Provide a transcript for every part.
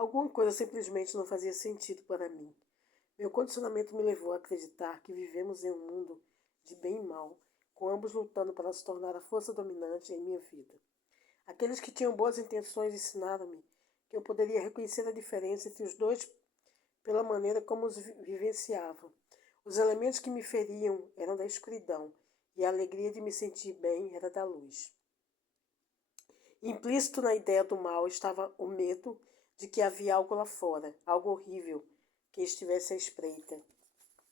Alguma coisa simplesmente não fazia sentido para mim. Meu condicionamento me levou a acreditar que vivemos em um mundo de bem e mal, com ambos lutando para se tornar a força dominante em minha vida. Aqueles que tinham boas intenções ensinaram-me que eu poderia reconhecer a diferença entre os dois pela maneira como os vivenciavam. Os elementos que me feriam eram da escuridão e a alegria de me sentir bem era da luz. Implícito na ideia do mal estava o medo de que havia algo lá fora, algo horrível, que estivesse à espreita,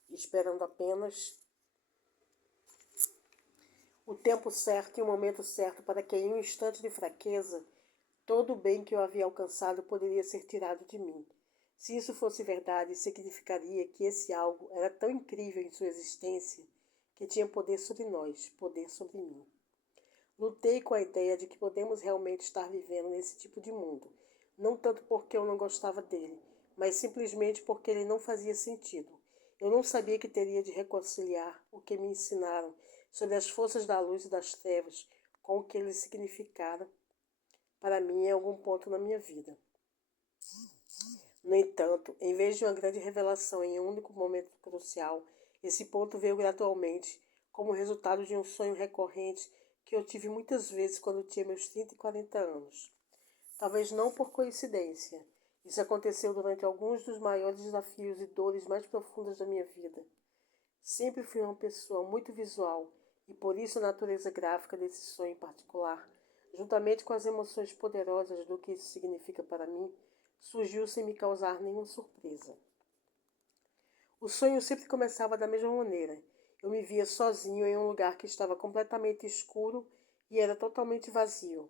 esperando apenas o tempo certo e o momento certo para que, em um instante de fraqueza, todo o bem que eu havia alcançado poderia ser tirado de mim. Se isso fosse verdade, significaria que esse algo era tão incrível em sua existência que tinha poder sobre nós, poder sobre mim. Lutei com a ideia de que podemos realmente estar vivendo nesse tipo de mundo, não tanto porque eu não gostava dele, mas simplesmente porque ele não fazia sentido. Eu não sabia que teria de reconciliar o que me ensinaram sobre as forças da luz e das trevas com o que eles significaram para mim em algum ponto na minha vida. No entanto, em vez de uma grande revelação em um único momento crucial, esse ponto veio gradualmente como resultado de um sonho recorrente que eu tive muitas vezes quando tinha meus 30 e 40 anos. Talvez não por coincidência. Isso aconteceu durante alguns dos maiores desafios e dores mais profundas da minha vida. Sempre fui uma pessoa muito visual e por isso a natureza gráfica desse sonho em particular, juntamente com as emoções poderosas do que isso significa para mim, surgiu sem me causar nenhuma surpresa. O sonho sempre começava da mesma maneira. Eu me via sozinho em um lugar que estava completamente escuro e era totalmente vazio.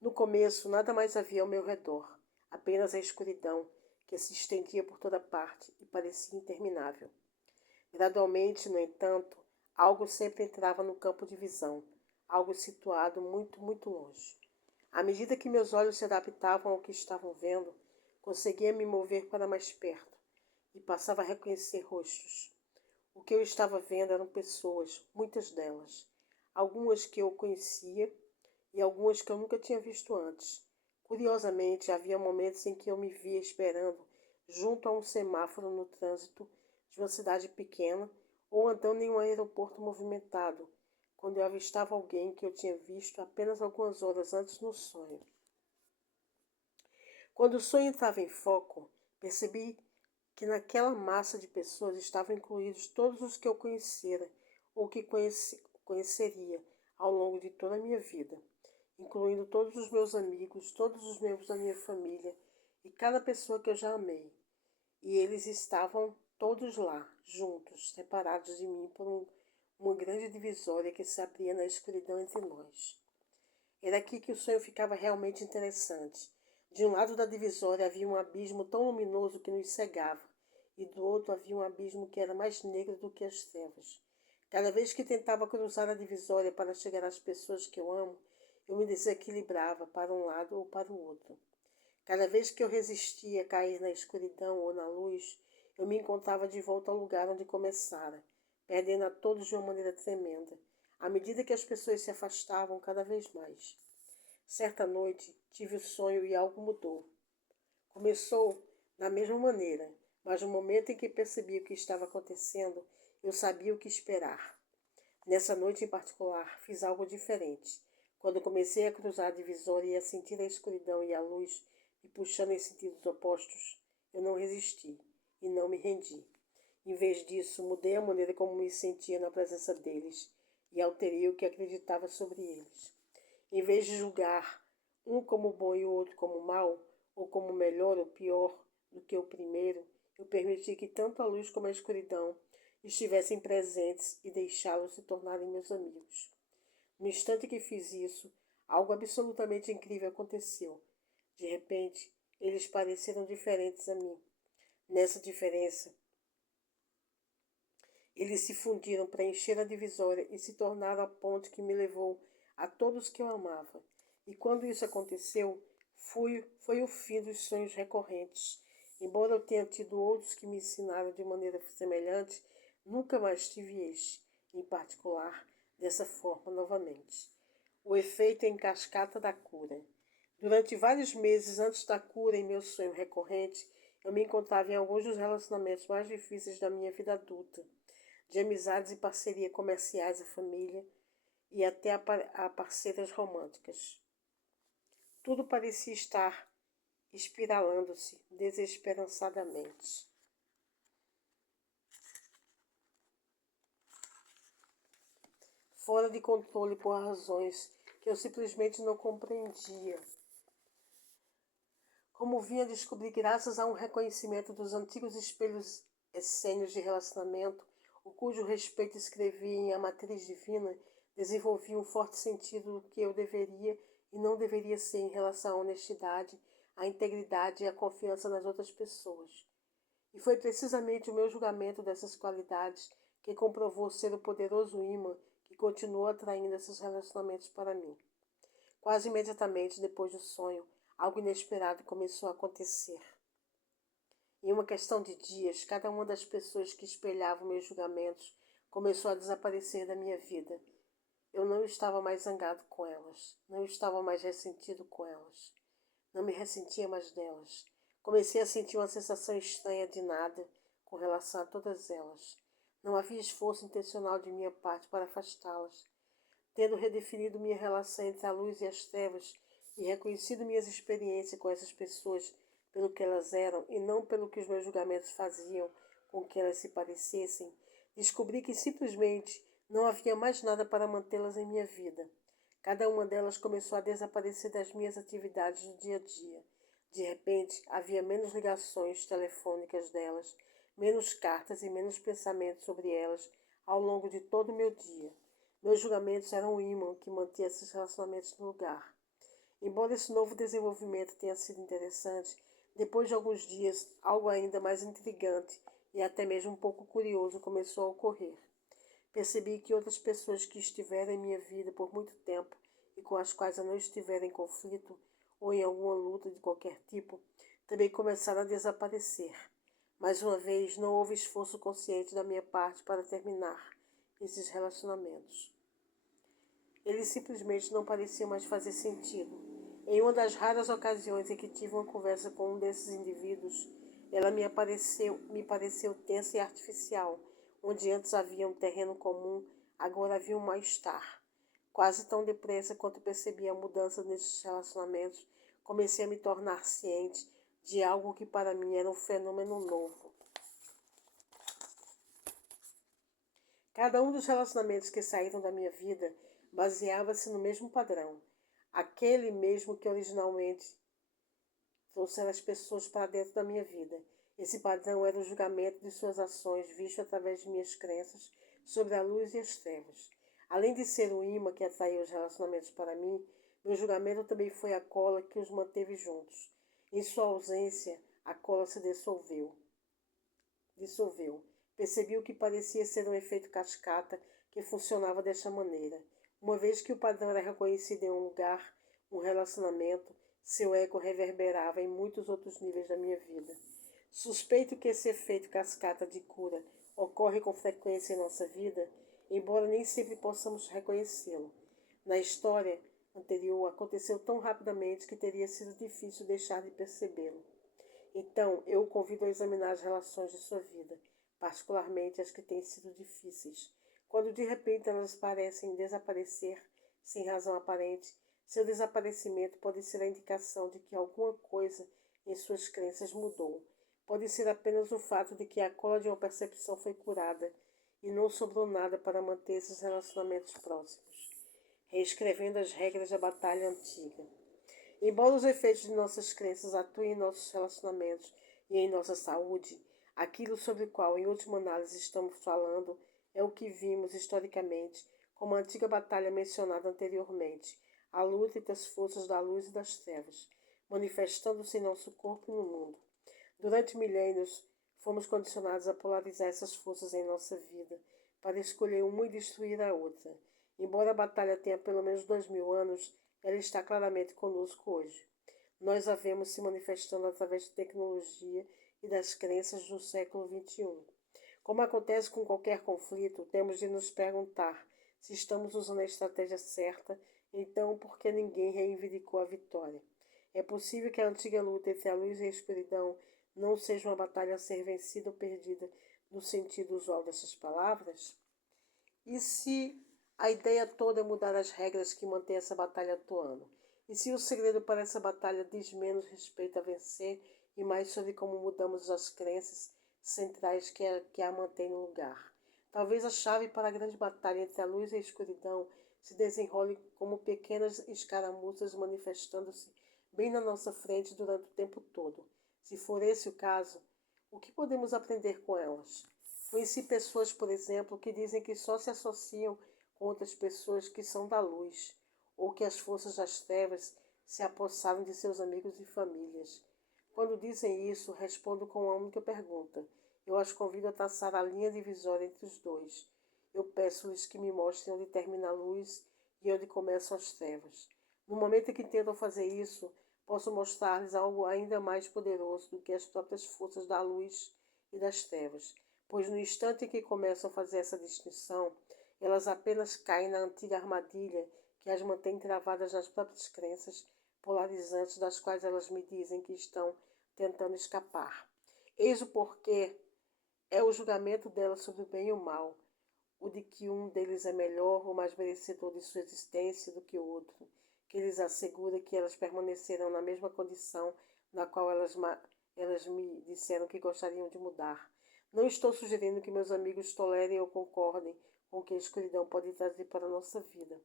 No começo, nada mais havia ao meu redor, apenas a escuridão que se estendia por toda parte e parecia interminável. Gradualmente, no entanto, algo sempre entrava no campo de visão, algo situado muito, muito longe. À medida que meus olhos se adaptavam ao que estavam vendo, conseguia me mover para mais perto e passava a reconhecer rostos. O que eu estava vendo eram pessoas, muitas delas. Algumas que eu conhecia e algumas que eu nunca tinha visto antes. Curiosamente, havia momentos em que eu me via esperando junto a um semáforo no trânsito de uma cidade pequena ou andando em um aeroporto movimentado, quando eu avistava alguém que eu tinha visto apenas algumas horas antes no sonho. Quando o sonho entrava em foco, percebi que naquela massa de pessoas estavam incluídos todos os que eu conhecera ou que conheceria ao longo de toda a minha vida, incluindo todos os meus amigos, todos os membros da minha família e cada pessoa que eu já amei. E eles estavam todos lá, juntos, separados de mim por uma grande divisória que se abria na escuridão entre nós. Era aqui que o sonho ficava realmente interessante. De um lado da divisória havia um abismo tão luminoso que nos cegava, e do outro havia um abismo que era mais negro do que as trevas. Cada vez que tentava cruzar a divisória para chegar às pessoas que eu amo, eu me desequilibrava para um lado ou para o outro. Cada vez que eu resistia a cair na escuridão ou na luz, eu me encontrava de volta ao lugar onde começara, perdendo a todos de uma maneira tremenda, à medida que as pessoas se afastavam cada vez mais. Certa noite, tive o sonho e algo mudou. Começou da mesma maneira, mas no momento em que percebi o que estava acontecendo, eu sabia o que esperar. Nessa noite em particular, fiz algo diferente. Quando comecei a cruzar a divisória e a sentir a escuridão e a luz me puxando em sentidos opostos, eu não resisti e não me rendi. Em vez disso, mudei a maneira como me sentia na presença deles e alterei o que acreditava sobre eles. Em vez de julgar um como bom e o outro como mau, ou como melhor ou pior do que o primeiro, eu permiti que tanto a luz como a escuridão estivessem presentes e deixá-los se tornarem meus amigos. No instante que fiz isso, algo absolutamente incrível aconteceu. De repente, eles pareceram diferentes a mim. Nessa diferença, eles se fundiram para encher a divisória e se tornaram a ponte que me levou a todos que eu amava. E quando isso aconteceu, foi o fim dos sonhos recorrentes. Embora eu tenha tido outros que me ensinaram de maneira semelhante, nunca mais tive este, em particular, dessa forma novamente. O efeito em cascata da cura. Durante vários meses antes da cura em meu sonho recorrente, eu me encontrava em alguns dos relacionamentos mais difíceis da minha vida adulta, de amizades e parceria comerciais à família e até a parceiras românticas. Tudo parecia estar espiralando-se desesperançadamente. Fora de controle por razões que eu simplesmente não compreendia. Como vinha descobrir graças a um reconhecimento dos antigos espelhos essênios de relacionamento, o cujo respeito escrevia em A Matriz Divina, desenvolvia um forte sentido do que eu deveria e não deveria ser em relação à honestidade, à integridade e à confiança nas outras pessoas. E foi precisamente o meu julgamento dessas qualidades que comprovou ser o poderoso imã que continuou atraindo esses relacionamentos para mim. Quase imediatamente depois do sonho, algo inesperado começou a acontecer. Em uma questão de dias, cada uma das pessoas que espelhavam meus julgamentos começou a desaparecer da minha vida. Eu não estava mais zangado com elas, não estava mais ressentido com elas, não me ressentia mais delas. Comecei a sentir uma sensação estranha de nada com relação a todas elas. Não havia esforço intencional de minha parte para afastá-las. Tendo redefinido minha relação entre a luz e as trevas e reconhecido minhas experiências com essas pessoas pelo que elas eram e não pelo que os meus julgamentos faziam com que elas se parecessem, descobri que simplesmente não havia mais nada para mantê-las em minha vida. Cada uma delas começou a desaparecer das minhas atividades do dia a dia. De repente, havia menos ligações telefônicas delas, menos cartas e menos pensamentos sobre elas ao longo de todo o meu dia. Meus julgamentos eram o ímã que mantinha esses relacionamentos no lugar. Embora esse novo desenvolvimento tenha sido interessante, depois de alguns dias, algo ainda mais intrigante e até mesmo um pouco curioso começou a ocorrer. Percebi que outras pessoas que estiveram em minha vida por muito tempo e com as quais eu não estivera em conflito ou em alguma luta de qualquer tipo, também começaram a desaparecer. Mais uma vez, não houve esforço consciente da minha parte para terminar esses relacionamentos. Eles simplesmente não pareciam mais fazer sentido. Em uma das raras ocasiões em que tive uma conversa com um desses indivíduos, ela me pareceu tensa e artificial. Onde antes havia um terreno comum, agora havia um mal-estar. Quase tão depressa quanto percebi a mudança nesses relacionamentos, comecei a me tornar ciente de algo que para mim era um fenômeno novo. Cada um dos relacionamentos que saíram da minha vida baseava-se no mesmo padrão, aquele mesmo que originalmente trouxera as pessoas para dentro da minha vida. Esse padrão era o julgamento de suas ações visto através de minhas crenças sobre a luz e as trevas. Além de ser o imã que atraiu os relacionamentos para mim, meu julgamento também foi a cola que os manteve juntos. Em sua ausência, a cola se dissolveu. Percebi o que parecia ser um efeito cascata que funcionava desta maneira. Uma vez que o padrão era reconhecido em um lugar, um relacionamento, seu eco reverberava em muitos outros níveis da minha vida. Suspeito que esse efeito cascata de cura ocorre com frequência em nossa vida, embora nem sempre possamos reconhecê-lo. Na história anterior, aconteceu tão rapidamente que teria sido difícil deixar de percebê-lo. Então, eu o convido a examinar as relações de sua vida, particularmente as que têm sido difíceis. Quando de repente elas parecem desaparecer sem razão aparente, seu desaparecimento pode ser a indicação de que alguma coisa em suas crenças mudou. Pode ser apenas o fato de que a cola de uma percepção foi curada e não sobrou nada para manter esses relacionamentos próximos, reescrevendo as regras da batalha antiga. Embora os efeitos de nossas crenças atuem em nossos relacionamentos e em nossa saúde, aquilo sobre o qual, em última análise, estamos falando é o que vimos historicamente como a antiga batalha mencionada anteriormente, a luta entre as forças da luz e das trevas, manifestando-se em nosso corpo e no mundo. Durante milênios, fomos condicionados a polarizar essas forças em nossa vida, para escolher uma e destruir a outra. Embora a batalha tenha pelo menos 2000 anos, ela está claramente conosco hoje. Nós a vemos se manifestando através da tecnologia e das crenças do século XXI. Como acontece com qualquer conflito, temos de nos perguntar se estamos usando a estratégia certa, então por que ninguém reivindicou a vitória? É possível que a antiga luta entre a luz e a escuridão não seja uma batalha a ser vencida ou perdida no sentido usual dessas palavras? E se a ideia toda é mudar as regras que mantêm essa batalha atuando? E se o segredo para essa batalha diz menos respeito a vencer e mais sobre como mudamos as crenças centrais que a mantém no lugar? Talvez a chave para a grande batalha entre a luz e a escuridão se desenrole como pequenas escaramuças manifestando-se bem na nossa frente durante o tempo todo. Se for esse o caso, o que podemos aprender com elas? Conheci pessoas, por exemplo, que dizem que só se associam com outras pessoas que são da luz, ou que as forças das trevas se apossaram de seus amigos e famílias. Quando dizem isso, respondo com uma única pergunta. Eu as convido a traçar a linha divisória entre os dois. Eu peço-lhes que me mostrem onde termina a luz e onde começam as trevas. No momento em que tentam fazer isso, posso mostrar-lhes algo ainda mais poderoso do que as próprias forças da luz e das trevas, pois no instante em que começam a fazer essa distinção, elas apenas caem na antiga armadilha que as mantém travadas nas próprias crenças polarizantes das quais elas me dizem que estão tentando escapar. Eis o porquê é o julgamento delas sobre o bem e o mal, o de que um deles é melhor ou mais merecedor de sua existência do que o outro, que lhes assegura que elas permanecerão na mesma condição na qual elas me disseram que gostariam de mudar. Não estou sugerindo que meus amigos tolerem ou concordem com o que a escuridão pode trazer para a nossa vida.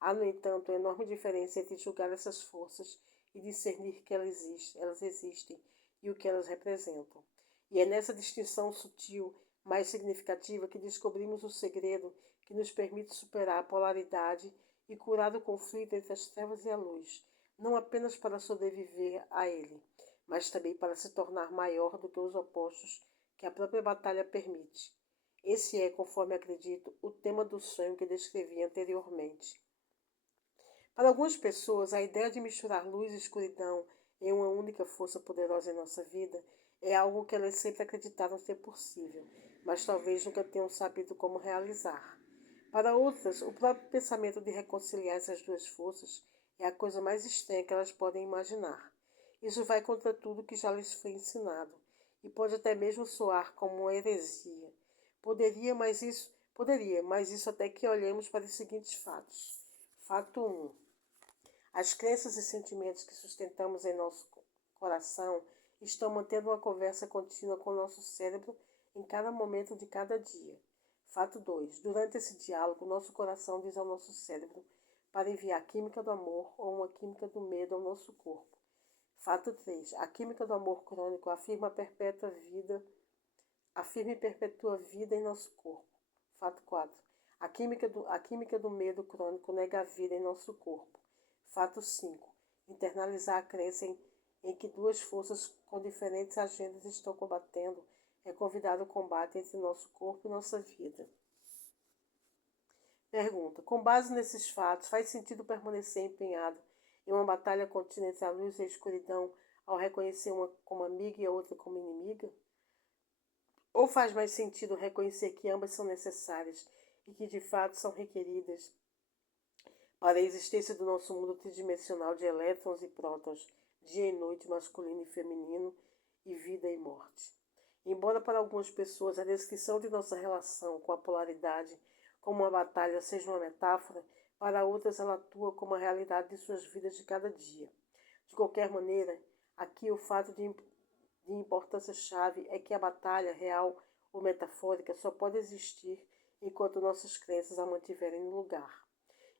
Há, no entanto, uma enorme diferença entre julgar essas forças e discernir que elas existem e o que elas representam. E é nessa distinção sutil, mais significativa, que descobrimos o segredo que nos permite superar a polaridade e curar o conflito entre as trevas e a luz, não apenas para sobreviver a ele, mas também para se tornar maior do que os opostos que a própria batalha permite. Esse é, conforme acredito, o tema do sonho que descrevi anteriormente. Para algumas pessoas, a ideia de misturar luz e escuridão em uma única força poderosa em nossa vida é algo que elas sempre acreditaram ser possível, mas talvez nunca tenham sabido como realizar. Para outras, o próprio pensamento de reconciliar essas duas forças é a coisa mais estranha que elas podem imaginar. Isso vai contra tudo que já lhes foi ensinado e pode até mesmo soar como uma heresia. Poderia, mas isso até que olhemos para os seguintes fatos. Fato 1. As crenças e sentimentos que sustentamos em nosso coração estão mantendo uma conversa contínua com o nosso cérebro em cada momento de cada dia. Fato 2. Durante esse diálogo, nosso coração diz ao nosso cérebro para enviar a química do amor ou uma química do medo ao nosso corpo. Fato 3. A química do amor crônico afirma e perpetua vida em nosso corpo. Fato 4. A química do medo crônico nega a vida em nosso corpo. Fato 5. Internalizar a crença em que duas forças com diferentes agendas estão combatendo é convidar o combate entre nosso corpo e nossa vida. Pergunta. Com base nesses fatos, faz sentido permanecer empenhado em uma batalha contínua entre a luz e a escuridão ao reconhecer uma como amiga e a outra como inimiga? Ou faz mais sentido reconhecer que ambas são necessárias e que de fato são requeridas para a existência do nosso mundo tridimensional de elétrons e prótons, dia e noite, masculino e feminino, e vida e morte? Embora para algumas pessoas a descrição de nossa relação com a polaridade como uma batalha seja uma metáfora, para outras ela atua como a realidade de suas vidas de cada dia. De qualquer maneira, aqui o fato de importância chave é que a batalha, real ou metafórica, só pode existir enquanto nossas crenças a mantiverem no lugar.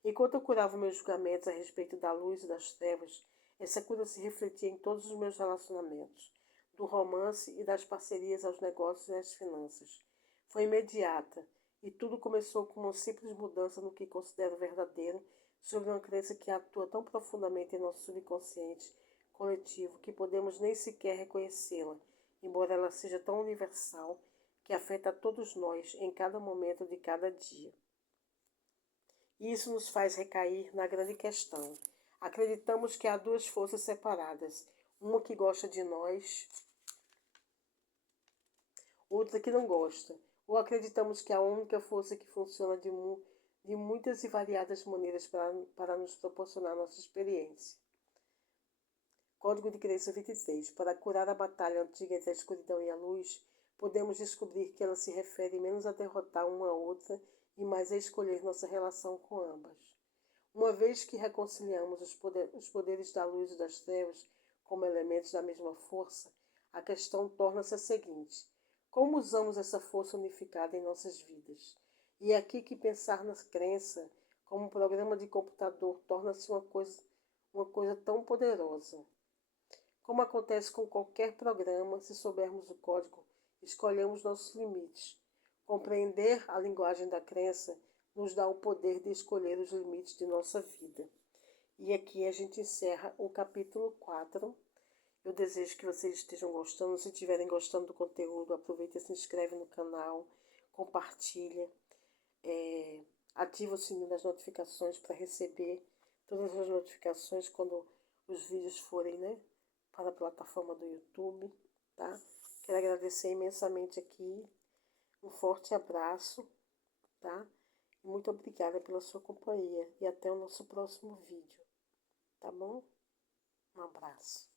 Enquanto eu curava meus julgamentos a respeito da luz e das trevas, essa cura se refletia em todos os meus relacionamentos, do romance e das parcerias aos negócios e às finanças. Foi imediata, e tudo começou com uma simples mudança no que considero verdadeiro sobre uma crença que atua tão profundamente em nosso subconsciente coletivo que podemos nem sequer reconhecê-la, embora ela seja tão universal que afeta a todos nós em cada momento de cada dia. E isso nos faz recair na grande questão. Acreditamos que há duas forças separadas, uma que gosta de nós, outra que não gosta. Ou acreditamos que há uma única força que funciona de muitas e variadas maneiras para nos proporcionar nossa experiência. Código de Crença 23. Para curar a batalha antiga entre a escuridão e a luz, podemos descobrir que ela se refere menos a derrotar uma a outra e mais a escolher nossa relação com ambas. Uma vez que reconciliamos os poderes da luz e das trevas como elementos da mesma força, a questão torna-se a seguinte: como usamos essa força unificada em nossas vidas? E é aqui que pensar na crença como um programa de computador torna-se uma coisa tão poderosa. Como acontece com qualquer programa, se soubermos o código, escolhemos nossos limites. Compreender a linguagem da crença nos dá o poder de escolher os limites de nossa vida. E aqui a gente encerra o capítulo 4. Eu desejo que vocês estejam gostando. Se estiverem gostando do conteúdo, aproveita e se inscreve no canal, compartilha, ativa o sininho das notificações para receber todas as notificações quando os vídeos forem, para a plataforma do YouTube, tá? Quero agradecer imensamente aqui. Um forte abraço, tá? Muito obrigada pela sua companhia e até o nosso próximo vídeo, tá bom? Um abraço.